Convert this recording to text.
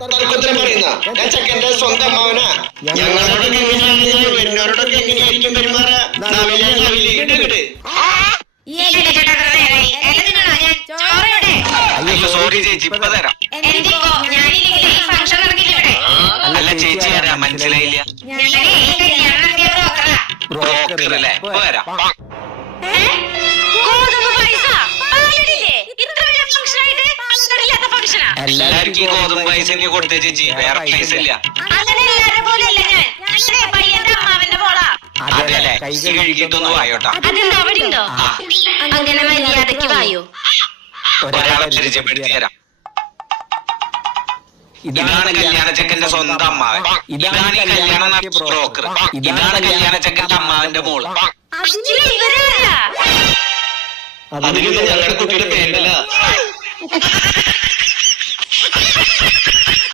തർക്കത്തിന് പറയുന്ന ഞാൻ ചെക്കന്റെ സ്വന്തം അമ്മാവനാ. ഞങ്ങളോടൊക്കെ എങ്ങനെയാണെന്ന് വരുന്നവരോടൊക്കെ എങ്ങനെയായിരിക്കും പെരുമാറാ? സോറി ചേച്ചി, ഇപ്പൊ തരാം. അല്ല ചേച്ചി തരാം, മനസ്സിലായില്ല. ബ്രോക്കർ അല്ലേ, ഇപ്പൊ തരാം. എല്ലാവർക്കും ഈ ഗോതമ്പ് പൈസ കൊടുത്തേ ചേച്ചി, വേറെ പൈസ ഇല്ല. അതെല്ലേ, കൈ കഴുകിയിട്ടൊന്ന് വായോട്ടാ. അങ്ങനെ മര്യാദക്ക് വായോ. ഒരാളെ പരിചയപ്പെടുത്തി തരാം. ഇതാണ് കല്യാണ ചെക്കന്റെ സ്വന്തം അമ്മാവൻ. ഇതാണ് ഈ കല്യാണം നടത്തിയ ബ്രോക്കർ. ഇതാണ് കല്യാണ ചെക്കന്റെ അമ്മാവന്റെ മോള്. അതിലൊന്നും ഞങ്ങളുടെ കുട്ടിയുടെ പേരില്ല.